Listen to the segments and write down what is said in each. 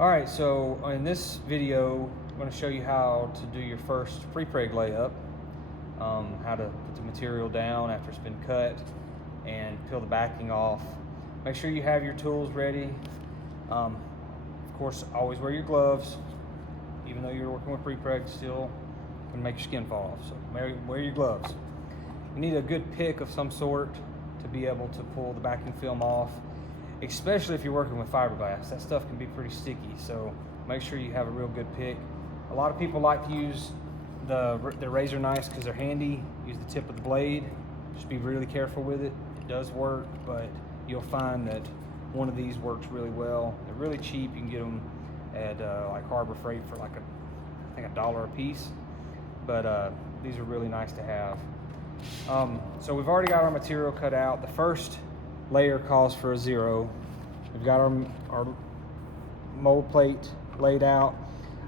All right, so in this video, I'm going to show you how to do your first Prepreg layup, how to put the material down after it's been cut and peel the backing off. Make sure you have your tools ready. Of course, always wear your gloves. Even though you're working with Prepreg, still can make your skin fall off, so wear your gloves. You need a good pick of some sort to be able to pull the backing film off, especially if you're working with fiberglass. That stuff can be pretty sticky, so make sure you have a real good pick. A lot of people like to use the razor knives because they're handy. Use the tip of the blade. Just be really careful with it. It does work, but you'll find that one of these works really well. They're really cheap. You can get them at like Harbor Freight for like I think $1 a piece, but these are really nice to have. So we've already got our material cut out. The first layer calls for a 0. We've got our mold plate laid out.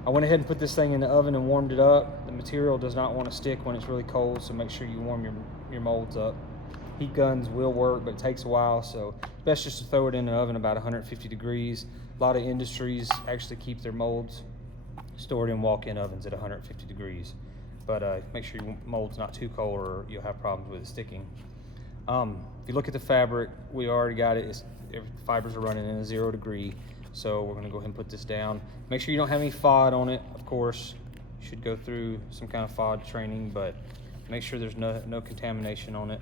I went ahead and put this thing in the oven and warmed it up. The material does not want to stick when it's really cold, so make sure you warm your molds up. Heat guns will work, but it takes a while, so best just to throw it in the oven about 150 degrees. A lot of industries actually keep their molds stored in walk-in ovens at 150 degrees. But make sure your mold's not too cold or you'll have problems with it sticking. If you look at the fabric, we already got it. The fibers are running in a 0 degree. So we're gonna go ahead and put this down. Make sure you don't have any FOD on it. Of course, you should go through some kind of FOD training, but make sure there's no contamination on it.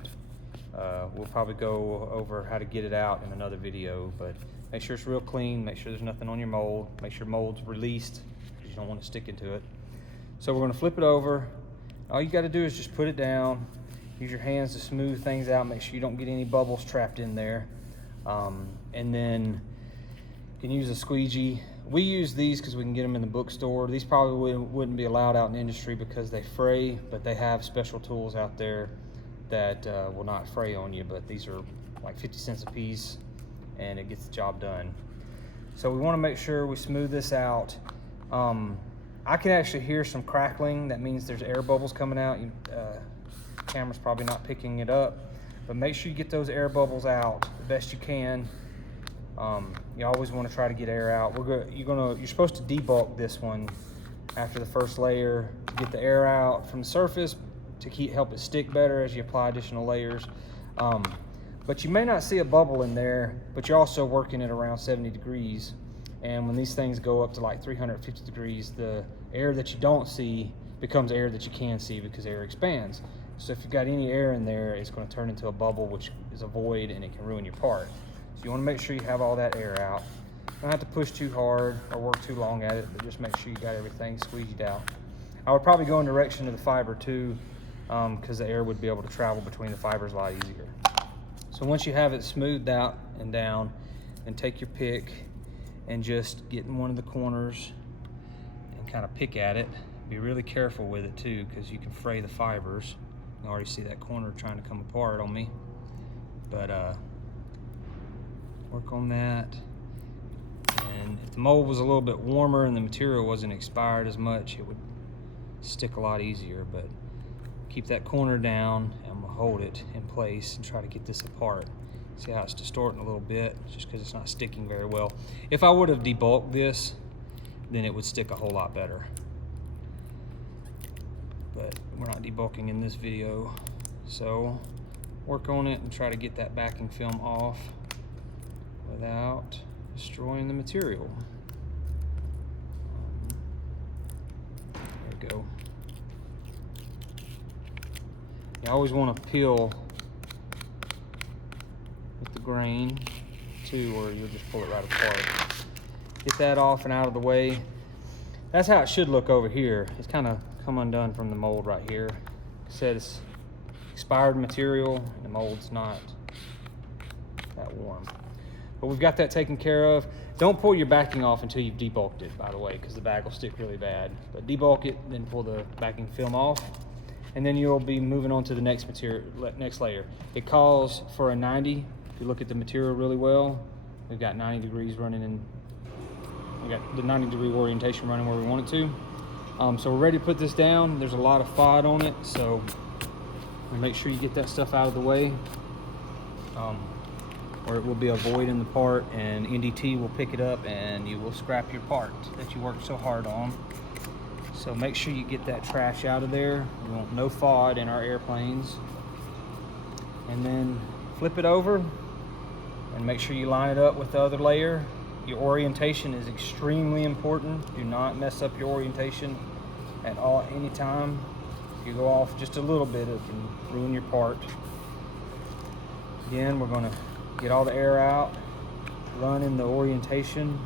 We'll probably go over how to get it out in another video, but make sure it's real clean. Make sure there's nothing on your mold. Make sure mold's released because you don't want to stick into it. So we're gonna flip it over. All you gotta do is just put it down. Use your hands to smooth things out. Make sure you don't get any bubbles trapped in there. And then you can use a squeegee. We use these because we can get them in the bookstore. These probably wouldn't be allowed out in the industry because they fray, but they have special tools out there that will not fray on you, but these are like 50 cents a piece and it gets the job done. So we wanna make sure we smooth this out. I can actually hear some crackling. That means there's air bubbles coming out. Camera's probably not picking it up, but make sure you get those air bubbles out the best you can. You always want to try to get air out. You're supposed to debulk this one after the first layer to get the air out from the surface to help it stick better as you apply additional layers. But you may not see a bubble in there, but you're also working at around 70 degrees. And when these things go up to like 350 degrees, the air that you don't see becomes air that you can see because air expands. So if you've got any air in there, it's going to turn into a bubble, which is a void, and it can ruin your part. So you want to make sure you have all that air out. You don't have to push too hard or work too long at it, but just make sure you got everything squeezed out. I would probably go in the direction of the fiber too, because the air would be able to travel between the fibers a lot easier. So once you have it smoothed out and down, then take your pick and just get in one of the corners and kind of pick at it. Be really careful with it too, because you can fray the fibers. You already see that corner trying to come apart on me. But work on that. And if the mold was a little bit warmer and the material wasn't expired as much, it would stick a lot easier. But keep that corner down and we'll hold it in place and try to get this apart. See how it's distorting a little bit, just because it's not sticking very well. If I would have debulked this, then it would stick a whole lot better. But we're not debulking in this video. So work on it and try to get that backing film off without destroying the material. There we go. You always want to peel with the grain too, or you'll just pull it right apart. Get that off and out of the way. That's how it should look over here. It's kind of come undone from the mold right here. It says expired material and the mold's not that warm. But we've got that taken care of. Don't pull your backing off until you've debulked it, by the way, because the bag will stick really bad. But debulk it, then pull the backing film off, and then you'll be moving on to the next layer. It calls for a 90. If you look at the material really well, we've got 90 degrees running in. We got the 90 degree orientation running where we want it to. So we're ready to put this down. There's a lot of FOD on it, so make sure you get that stuff out of the way. or it will be a void in the part, and NDT will pick it up and you will scrap your part that you worked so hard on. So make sure you get that trash out of there. We want no FOD in our airplanes. And then flip it over and make sure you line it up with the other layer. Your orientation is extremely important. Do not mess up your orientation at all, any time. If you go off just a little bit, it can ruin your part. Again, we're gonna get all the air out, run in the orientation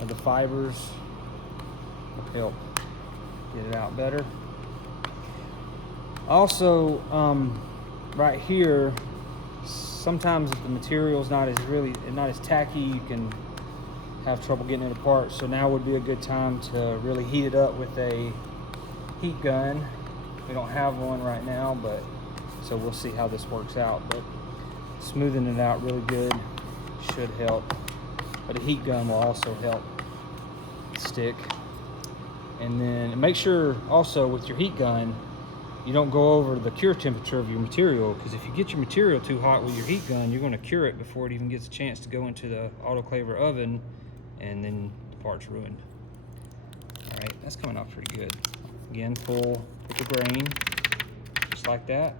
of the fibers. Will help get it out better. Also, right here, sometimes if the material is not as tacky, you can have trouble getting it apart. So now would be a good time to really heat it up with a heat gun. We don't have one right now, but so we'll see how this works out. But smoothing it out really good should help. But a heat gun will also help stick. And then make sure also with your heat gun, you don't go over the cure temperature of your material, because if you get your material too hot with your heat gun, you're going to cure it before it even gets a chance to go into the autoclaver oven, and then the part's ruined. All right, that's coming out pretty good. Again, pick a grain, just like that,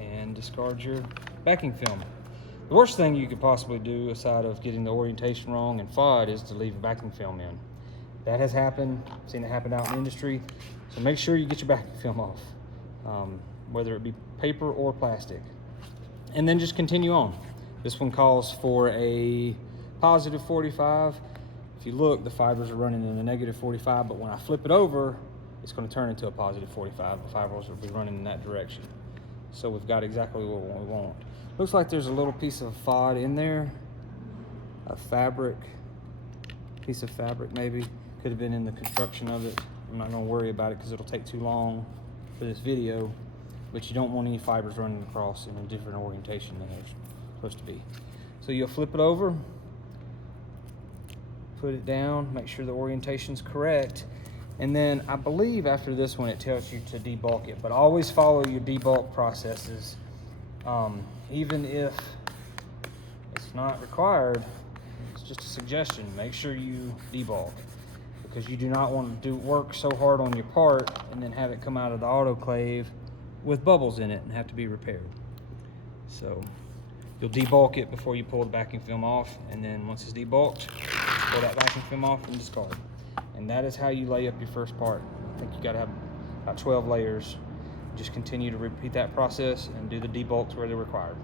and discard your backing film. The worst thing you could possibly do, aside of getting the orientation wrong and FOD, is to leave a backing film in. That has happened. I've seen it happen out in the industry. So make sure you get your backing film off, whether it be paper or plastic. And then just continue on. This one calls for a positive 45. If you look, the fibers are running in a negative 45, but when I flip it over, it's going to turn into a positive 45. The fibers will be running in that direction. So we've got exactly what we want. Looks like there's a little piece of FOD in there, a piece of fabric maybe. Could have been in the construction of it. I'm not going to worry about it because it'll take too long for this video, but you don't want any fibers running across in a different orientation than they're supposed to be. So you'll flip it over, put it down, make sure the orientation's correct, and then I believe after this one it tells you to debulk it, but always follow your debulk processes. Even if it's not required, it's just a suggestion, make sure you debulk, because you do not want to work so hard on your part and then have it come out of the autoclave with bubbles in it and have to be repaired. So you'll debulk it before you pull the backing film off, and then once it's debulked, pull that backing film off and discard. And that is how you lay up your first part. I think you got to have about 12 layers. Just continue to repeat that process and do the debulks where they're required.